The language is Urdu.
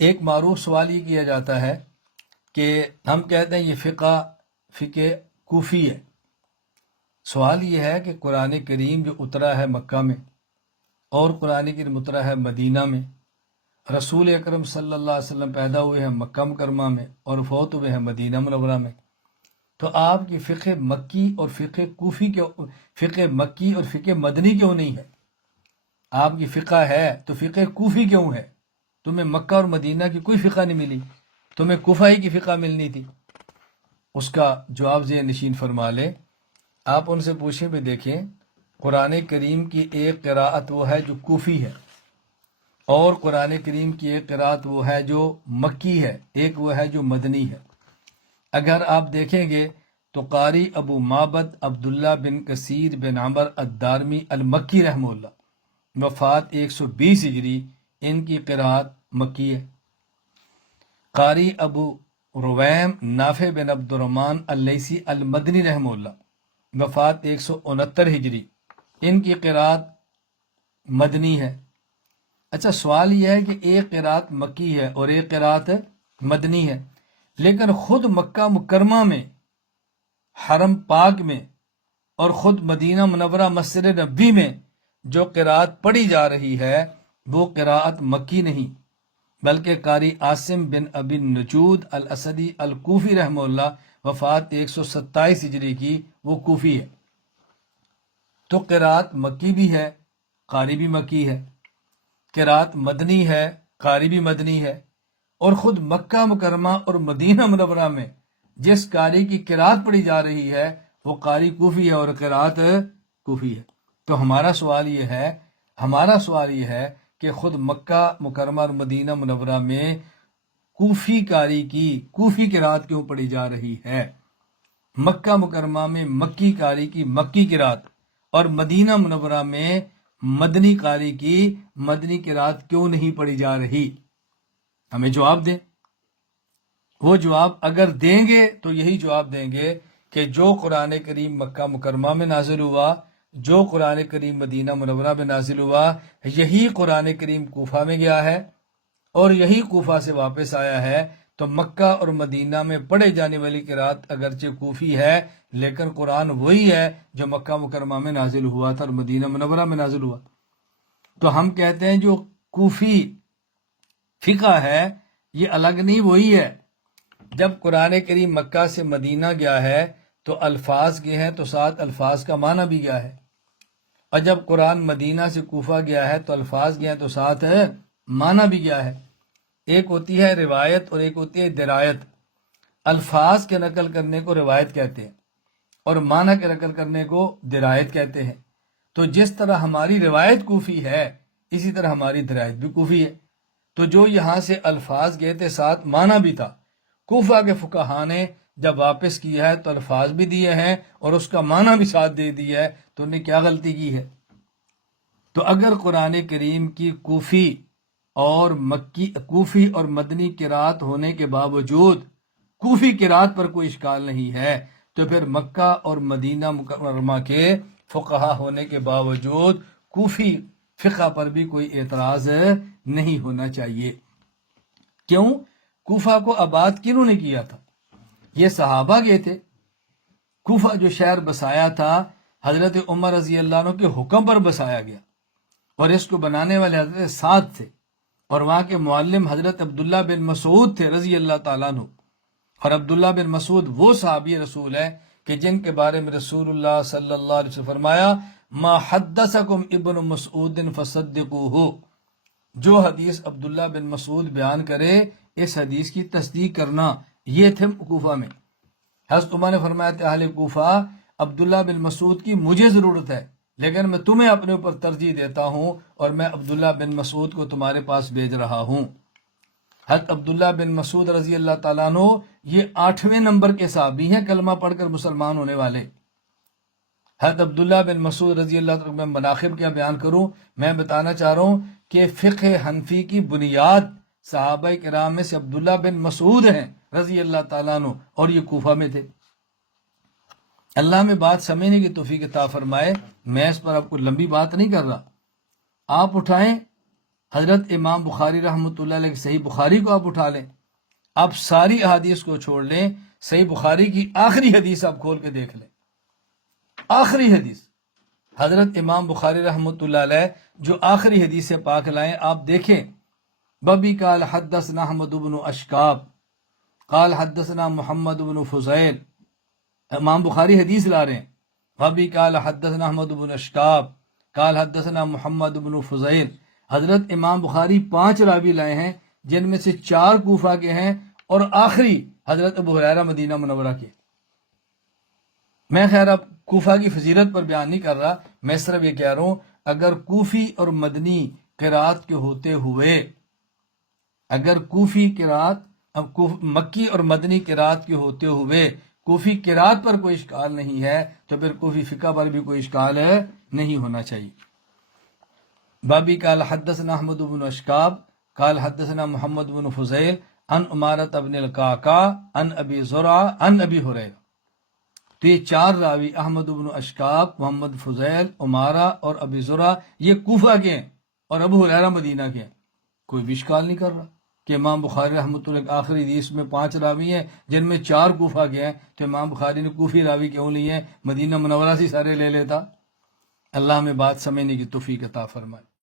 ایک معروف سوال یہ کیا جاتا ہے کہ ہم کہتے ہیں یہ فقہ کوفی ہے۔ سوال یہ ہے کہ قرآن کریم جو اترا ہے مکہ میں اور قرآن کریم اترا ہے مدینہ میں، رسول اکرم صلی اللہ علیہ وسلم پیدا ہوئے ہیں مکہ مکرمہ میں اور فوت ہوئے ہیں مدینہ منورہ میں، تو آپ کی فقہ مکی اور فقہ کوفی کے فقہ مکی اور فقہ مدنی کیوں نہیں ہے؟ آپ کی فقہ ہے تو فقہ کوفی کیوں ہے؟ تمہیں مکہ اور مدینہ کی کوئی فقہ نہیں ملی، تمہیں کوفہ ہی کی فقہ ملنی تھی۔ اس کا جواب ذہن نشین فرما لیں، آپ ان سے پوچھیں بھی دیکھیں، قرآن کریم کی ایک قراءت وہ ہے جو کوفی ہے، اور قرآن کریم کی ایک قراءت وہ ہے جو مکی ہے، ایک وہ ہے جو مدنی ہے۔ اگر آپ دیکھیں گے تو قاری ابو معبد عبداللہ بن کثیر بن عمر الدارمی المکی رحمہ اللہ، وفات 120 ہجری، ان کی قراءت مکی ہے۔ قاری ابو رویم نافع بن عبد الرحمن اللیثی المدنی رحمہ اللہ، وفات 169 ہجری، ان کی قراءت مدنی ہے۔ اچھا، سوال یہ ہے کہ ایک قراءت مکی ہے اور ایک قراءت مدنی ہے، لیکن خود مکہ مکرمہ میں، حرم پاک میں، اور خود مدینہ منورہ مسجد نبوی میں جو قراءت پڑھی جا رہی ہے وہ قراءت مکی نہیں، بلکہ قاری عاصم بن ابی نجود الاسدی الکوفی رحمہ اللہ، وفات 127 ہجری کی، وہ کوفی ہے۔ تو قراءت مکی بھی ہے، قاری بھی مکی ہے، قراءت مدنی ہے، قاری بھی مدنی ہے، اور خود مکہ مکرمہ اور مدینہ منورہ میں جس قاری کی قراءت پڑھی جا رہی ہے وہ قاری کوفی ہے اور قراءت کوفی ہے۔ تو ہمارا سوال یہ ہے کہ خود مکہ مکرمہ اور مدینہ منورہ میں کوفی قاری کی کوفی قراءت کیوں پڑھی جا رہی ہے؟ مکہ مکرمہ میں مکی قاری کی مکی قراءت اور مدینہ منورہ میں مدنی قاری کی مدنی قراءت کیوں نہیں پڑھی جا رہی؟ ہمیں جواب دیں۔ وہ جواب اگر دیں گے تو یہی جواب دیں گے کہ جو قرآن کریم مکہ مکرمہ میں نازل ہوا، جو قرآن کریم مدینہ منورہ میں نازل ہوا، یہی قرآن کریم کوفہ میں گیا ہے اور یہی کوفہ سے واپس آیا ہے، تو مکہ اور مدینہ میں پڑھے جانے والی قراءت اگرچہ کوفی ہے لیکن قرآن وہی ہے جو مکہ مکرمہ میں نازل ہوا تھا اور مدینہ منورہ میں نازل ہوا۔ تو ہم کہتے ہیں جو کوفی فقہ ہے یہ الگ نہیں، وہی ہے۔ جب قرآن کریم مکہ سے مدینہ گیا ہے تو الفاظ گئے ہیں تو ساتھ الفاظ کا معنی بھی گیا ہے، اور جب قرآن مدینہ سے کوفہ گیا ہے تو الفاظ گئے ہیں تو ساتھ معنی بھی گیا ہے۔ ایک ہوتی ہے روایت اور ایک ہوتی ہے درایت۔ الفاظ کے نقل کرنے کو روایت کہتے ہیں اور معنی کے نقل کرنے کو درایت کہتے ہیں۔ تو جس طرح ہماری روایت کوفی ہے اسی طرح ہماری درایت بھی کوفی ہے۔ تو جو یہاں سے الفاظ گئے تھے ساتھ معنی بھی تھا، کوفہ کے فقہا نے جب واپس کیا ہے تو الفاظ بھی دیے ہیں اور اس کا معنی بھی ساتھ دے دیا ہے، تو انہیں کیا غلطی کی ہے؟ تو اگر قرآن کریم کی کوفی اور مدنی قراءت ہونے کے باوجود کوفی قراءت پر کوئی اشکال نہیں ہے، تو پھر مکہ اور مدینہ مکرمہ کے فقہا ہونے کے باوجود کوفی فقہ پر بھی کوئی اعتراض نہیں ہونا چاہیے۔ کیوں؟ کوفہ کو آباد کنہوں نے کیا تھا؟ یہ صحابہ گئے تھے۔ کوفہ جو شہر بسایا تھا حضرت عمر رضی اللہ عنہ کے حکم پر بسایا گیا، اور اس کو بنانے والے حضرت سعد تھے، اور وہاں کے معلم حضرت عبداللہ بن مسعود تھے رضی اللہ تعالیٰ عنہ۔ اور عبداللہ بن مسعود وہ صحابی رسول ہے کہ جن کے بارے میں رسول اللہ صلی اللہ علیہ وسلم فرمایا ما حدثکم ابن مسعود فصدقوہ، جو حدیث عبداللہ بن مسعود بیان کرے اس حدیث کی تصدیق کرنا۔ یہ تھے کوفہ میں۔ حضرت عمر نے فرمایا تھے اہل کوفہ، عبداللہ بن مسعود کی مجھے ضرورت ہے لیکن میں تمہیں اپنے اوپر ترجیح دیتا ہوں اور میں عبداللہ بن مسعود کو تمہارے پاس بھیج رہا ہوں۔ حضرت عبداللہ بن مسعود رضی اللہ تعالیٰ عنہ یہ 8ویں نمبر کے صحابی ہیں کلمہ پڑھ کر مسلمان ہونے والے۔ حضرت عبداللہ بن مسعود رضی اللہ تعالیٰ، میں مناقب کیا بیان کروں، میں بتانا چاہ رہا ہوں کہ فقہ حنفی کی بنیاد صحابہ کرام میں سے عبداللہ بن مسعود ہیں رضی اللہ تعالیٰ عنہ، اور یہ کوفہ میں تھے۔ اللہ میں بات سمجھنے کی توفیق عطا فرمائے۔ میں اس پر آپ کو لمبی بات نہیں کر رہا، آپ اٹھائیں حضرت امام بخاری رحمۃ اللہ علیہ کی صحیح بخاری کو آپ اٹھا لیں، آپ ساری احادیث کو چھوڑ لیں، صحیح بخاری کی آخری حدیث آپ کھول کے دیکھ لیں، آخری حدیث حضرت امام بخاری رحمۃ اللہ علیہ جو آخری حدیث پاک لائیں آپ دیکھیں، ببی قال حدثنا احمد بن اشکاب قال حدثنا محمد بن فضیل، امام بخاری حدیث لا رہے ہیں، ببی قال حدثنا احمد بن اشکاب قال حدثنا محمد بن فضیل، حضرت امام بخاری 5 راوی لائے ہیں جن میں سے 4 کوفہ کے ہیں اور آخری حضرت ابو ہریرہ مدینہ منورہ کے۔ میں خیر اب کوفہ کی فضیلت پر بیان نہیں کر رہا، میں صرف یہ کہہ رہا ہوں اگر کوفی اور مدنی قرات کے ہوتے ہوئے، اگر کوفی قرات مکی اور مدنی قرات کے ہوتے ہوئے کوفی قرات پر کوئی اشکال نہیں ہے تو پھر کوفی فقہ پر بھی کوئی اشکال نہیں ہونا چاہیے۔ بابی قال حدثنا احمد بن اشکاب قال حدثنا محمد بن فضیل عن عمارت ابن القعقاع عن ابی زرع عن ابی ہریرہ، تو یہ 4 راوی احمد بن اشکاب، محمد فضیل، عمارہ اور ابی زرع یہ کوفہ کے ہیں اور ابو ہریرہ مدینہ کے ہیں، کوئی بھی اشکال نہیں کر رہا کہ امام بخاری رحمۃ اللہ کے آخری حدیث میں 5 راوی ہیں جن میں 4 کوفہ کے ہیں، تو امام بخاری نے کوفی راوی کیوں لیے ہیں؟ مدینہ منورہ سے سارے لے لیتا۔ اللہ ہمیں بات سمجھنے کی توفیق عطا فرمائے۔